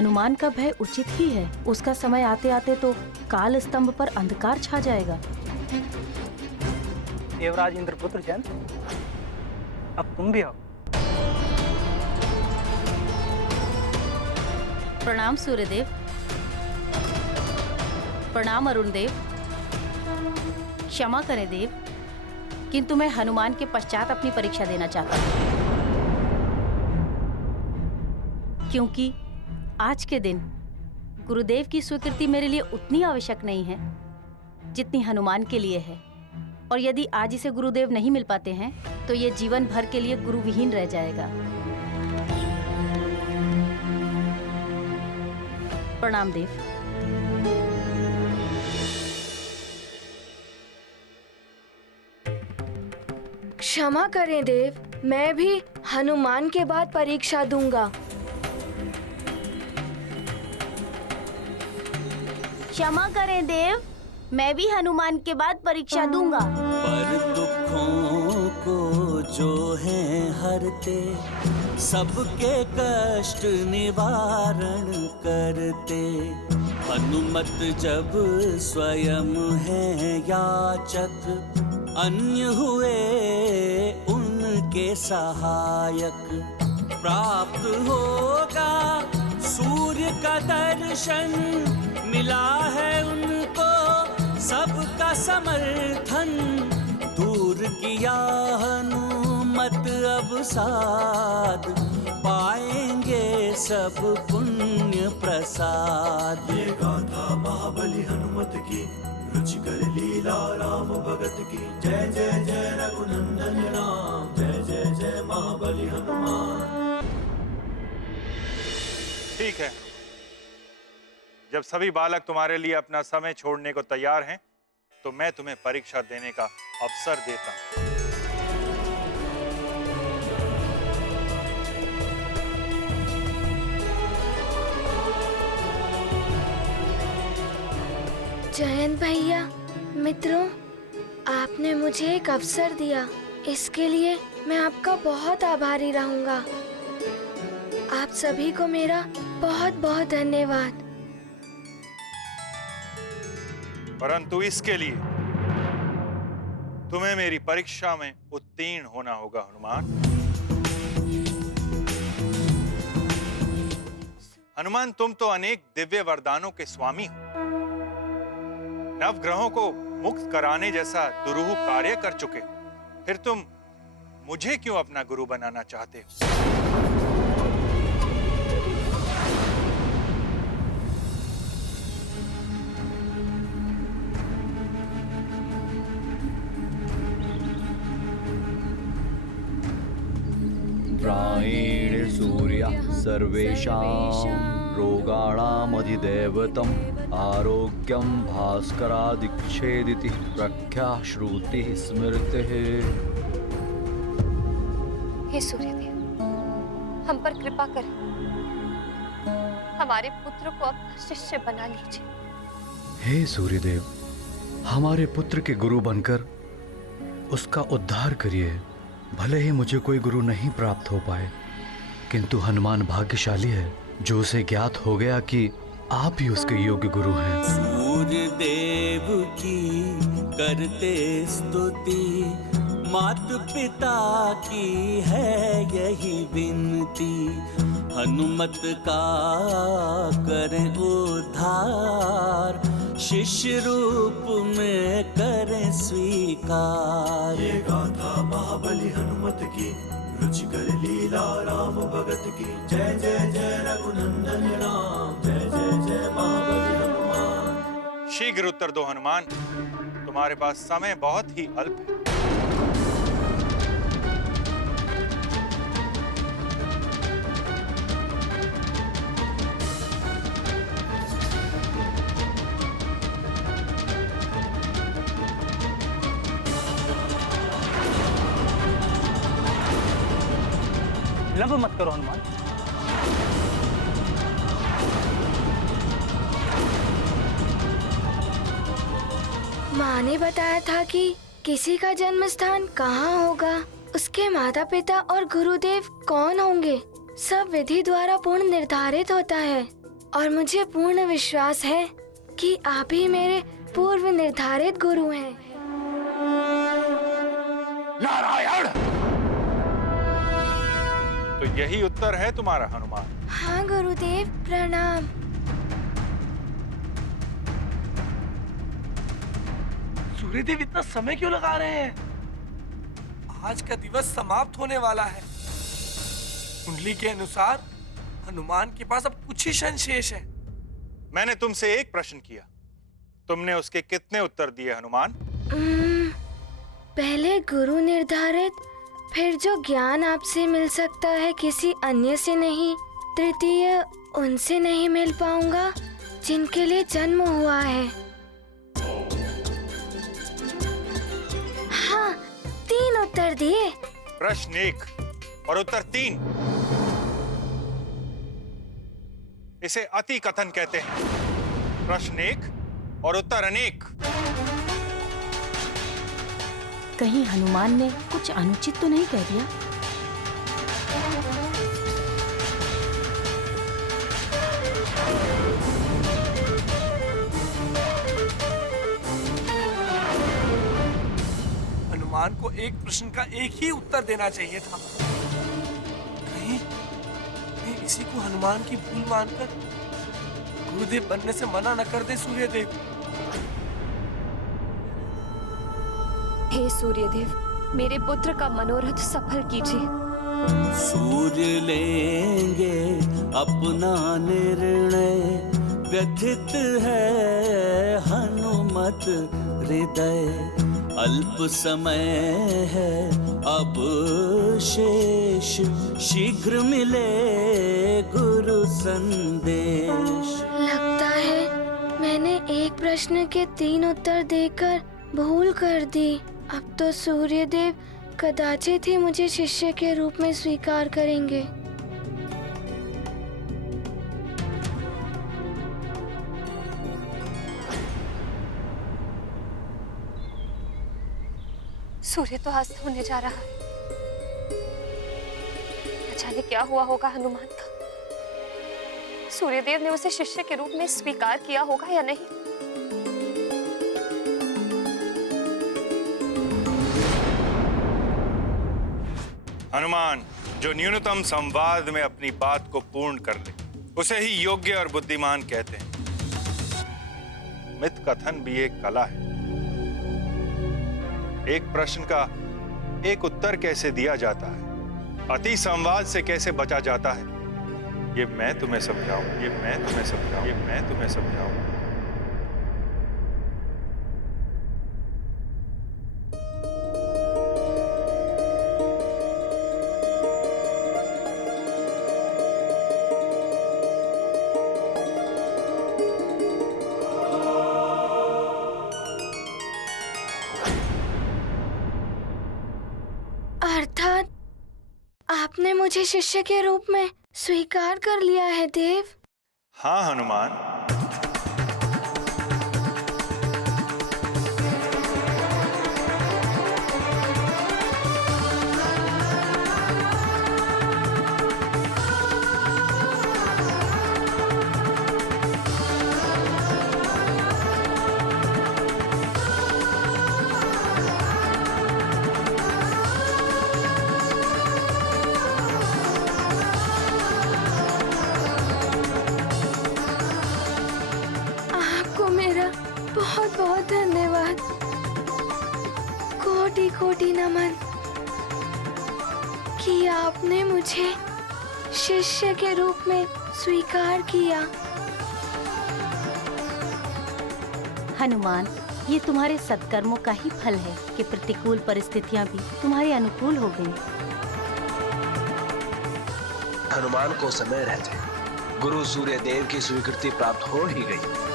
हनुमान का भय उचित ही है। उसका समय आते आते तो काल स्तंभ पर अंधकार छा जाएगा। देवराज इंद्रपुत्र जयंत, अब तुम भी आओ। प्रणाम सूर्यदेव। प्रणाम अरुण देव। क्षमा करें देव, किंतु मैं हनुमान के पश्चात अपनी परीक्षा देना चाहता हूँ, क्योंकि आज के दिन गुरुदेव की स्वीकृति मेरे लिए उतनी आवश्यक नहीं है जितनी हनुमान के लिए है। और यदि आज इसे गुरुदेव नहीं मिल पाते हैं तो ये जीवन भर के लिए गुरुविहीन रह जाएगा। प्रणाम देव। क्षमा करें देव, मैं भी हनुमान के बाद परीक्षा दूंगा। क्षमा करें देव, मैं भी हनुमान के बाद परीक्षा दूंगा। पर दुखों को जो है हरते, सबके कष्ट निवारण करते। हनुमत जब स्वयं है याचक, अन्य हुए उनके सहायक। प्राप्त होगा सूर्य का दर्शन, मिला है उनको सबका समर्थन। दूर किया हनुमत अवसाद, पाएंगे सब पुण्य प्रसाद। ये गाथा महाबली हनुमत की, रुचिकर लीला राम भगत की। जय जय जय रघुनंदन राम, जय जय जय महाबली हनुमान। ठीक है, जब सभी बालक तुम्हारे लिए अपना समय छोड़ने को तैयार हैं, तो मैं तुम्हें परीक्षा देने का अवसर देता हूं। जयंत भैया, मित्रों, आपने मुझे एक अवसर दिया, इसके लिए मैं आपका बहुत आभारी रहूंगा। आप सभी को मेरा बहुत बहुत धन्यवाद। परंतु इसके लिए तुम्हें मेरी परीक्षा में उत्तीर्ण होना होगा हनुमान। हनुमान, तुम तो अनेक दिव्य वरदानों के स्वामी हो। नवग्रहों को मुक्त कराने जैसा दुरूह कार्य कर चुके हो, फिर तुम मुझे क्यों अपना गुरु बनाना चाहते हो? प्रायेण सूर्यः सर्वेषां रोगाणामधिदैवतम्, आरोग्यं भास्करादिच्छेदिति प्रख्याः श्रुतिः स्मृतिः। हे सूर्यदेव, हम पर कृपा करें, हमारे पुत्र को अपना शिष्य बना लीजिए। हे सूर्यदेव, हमारे पुत्र के गुरु बनकर उसका उद्धार करिए। भले ही मुझे कोई गुरु नहीं प्राप्त हो पाए, किंतु हनुमान भाग्यशाली है जो उसे ज्ञात हो गया कि आप ही उसके योग्य गुरु हैं। सूर्य देव की करते स्तुति, मात पिता की है यही विनती। हनुमत का करें उद्धार, शिष्य रूप में करें स्वीकार। ये गाथा महाबली हनुमत की, रुचिकर लीला राम भगत की। जय जय जय रघुनंदन राम, जय जय जय महाबली हनुमान। शीघ्र उत्तर दो हनुमान, तुम्हारे पास समय बहुत ही अल्प है। विलंब मत करो हनुमान। माँ ने बताया था कि किसी का जन्म स्थान कहाँ होगा, उसके माता पिता और गुरुदेव कौन होंगे, सब विधि द्वारा पूर्ण निर्धारित होता है। और मुझे पूर्ण विश्वास है कि आप ही मेरे पूर्व निर्धारित गुरु हैं। नारायण! तो यही उत्तर है तुम्हारा हनुमान? हाँ गुरुदेव, प्रणाम। सूर्यदेव इतना समय क्यों लगा रहे हैं? आज का दिवस समाप्त होने वाला है। कुंडली के अनुसार हनुमान के पास अब कुछ ही क्षण शेष है। मैंने तुमसे एक प्रश्न किया, तुमने उसके कितने उत्तर दिए हनुमान? पहले गुरु निर्धारित, फिर जो ज्ञान आपसे मिल सकता है किसी अन्य से नहीं, तृतीय उनसे नहीं मिल पाऊंगा जिनके लिए जन्म हुआ है। हाँ, 3 उत्तर दिए। प्रश्न 1 और उत्तर 3। इसे अति कथन कहते हैं। प्रश्न 1 और उत्तर अनेक। कहीं हनुमान ने कुछ अनुचित तो नहीं कह दिया? हनुमान को एक प्रश्न का एक ही उत्तर देना चाहिए था। कहीं इसी को हनुमान की भूल मानकर गुरुदेव बनने से मना न कर दे सूर्यदेव। हे सूर्यदेव, मेरे पुत्र का मनोरथ सफल कीजिए। सूर्य लेंगे अपना निर्णय, व्यथित है हनुमत हृदय। अल्प समय है अब शेष, शीघ्र मिले गुरु संदेश। लगता है मैंने एक प्रश्न के 3 उत्तर देकर भूल कर दी। अब तो सूर्यदेव कदाचित ही मुझे शिष्य के रूप में स्वीकार करेंगे। सूर्य तो अस्त होने जा रहा है। न जाने क्या हुआ होगा हनुमान का। सूर्यदेव ने उसे शिष्य के रूप में स्वीकार किया होगा या नहीं। हनुमान जो न्यूनतम संवाद में अपनी बात को पूर्ण कर ले, उसे ही योग्य और बुद्धिमान कहते हैं। मिथ कथन भी एक कला है। एक प्रश्न का एक उत्तर कैसे दिया जाता है, अति संवाद से कैसे बचा जाता है, ये मैं तुम्हें समझाऊं, ये मैं तुम्हें समझाऊं, ये मैं तुम्हें समझाऊं। अर्थात आपने मुझे शिष्य के रूप में स्वीकार कर लिया है देव। हाँ हनुमान, बहुत बहुत धन्यवाद। कोटि कोटि नमन कि आपने मुझे शिष्य के रूप में स्वीकार किया। हनुमान, ये तुम्हारे सत्कर्मों का ही फल है कि प्रतिकूल परिस्थितियां भी तुम्हारे अनुकूल हो गईं। हनुमान को समय रहते गुरु सूर्यदेव की स्वीकृति प्राप्त हो ही गई।